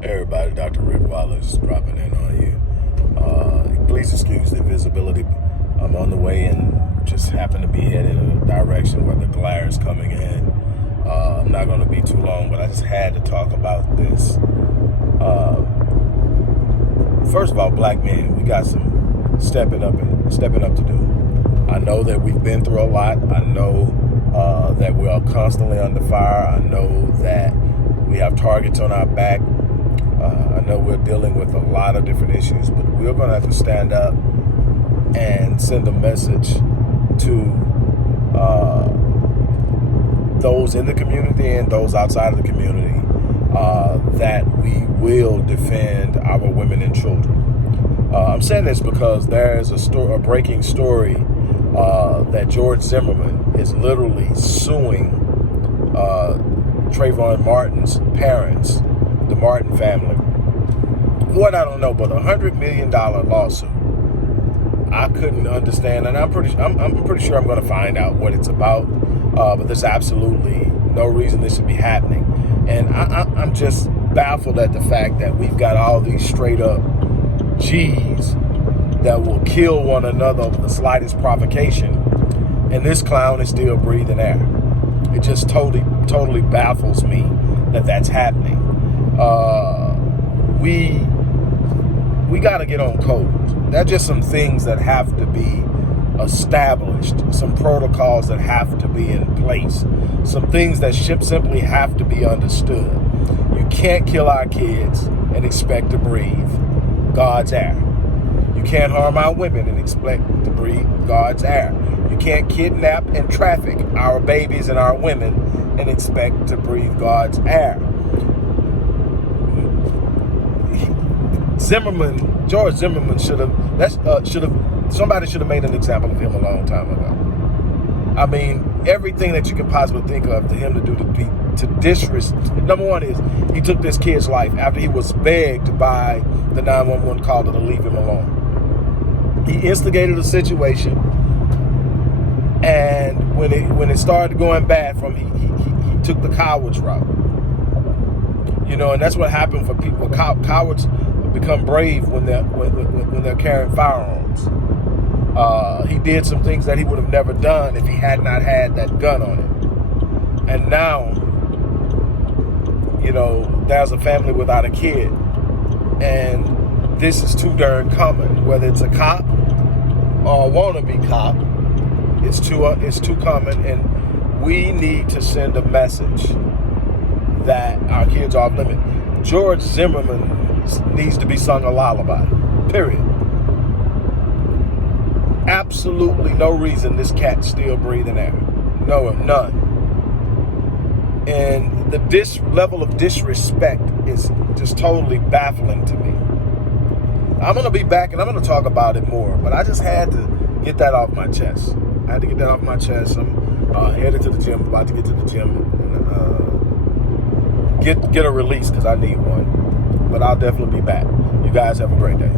Hey everybody, Dr. Rick Wallace dropping in on you. Please excuse the visibility. I'm on the way and just happen to be headed in a direction where the glare is coming in. I'm not going to be too long, but I just had to talk about this. First of all, black men, we got some stepping up to do. I know that we've been through a lot. I know that we are constantly under fire. I know that we have targets on our back. I know we're dealing with a lot of different issues, but we're going to have to stand up and send a message to those in the community and those outside of the community that we will defend our women and children. I'm saying this because there's a breaking story that George Zimmerman is literally suing Trayvon Martin's parents, the Martin family. What I don't know, but $100 million lawsuit. I couldn't understand, and I'm pretty sure I'm going to find out what it's about. But there's absolutely no reason this should be happening, and I'm just baffled at the fact that we've got all these straight up G's that will kill one another over the slightest provocation, and this clown is still breathing air. It just totally baffles me that that's happening. We got to get on code. There are just some things that have to be established, some protocols that have to be in place, some things that simply have to be understood. You can't kill our kids and expect to breathe God's air. You can't harm our women and expect to breathe God's air. You can't kidnap and traffic our babies and our women and expect to breathe God's air. George Zimmerman somebody should have made an example of him a long time ago. I mean, everything that you can possibly think of to him to do to disrespect. Number one is he took this kid's life after he was begged by the 911 caller to leave him alone. He instigated a situation, and when it started going bad from him, he took the coward's route. You know, and that's what happened for people. Cowards become brave when they're carrying firearms. He did some things that he would have never done if he had not had that gun on him. And now, you know, there's a family without a kid, and this is too darn common. Whether it's a cop or a wannabe cop, it's too common, and we need to send a message that our kids are off limit. George Zimmerman needs to be sung a lullaby, period. Absolutely no reason this cat's still breathing air. No, none. And the level of disrespect is just totally baffling to me. I'm going to be back and I'm going to talk about it more, but I just had to get that off my chest. I had to get that off my chest. I'm headed to the gym, about to get to the gym and get a release because I need one. But I'll definitely be back. You guys have a great day.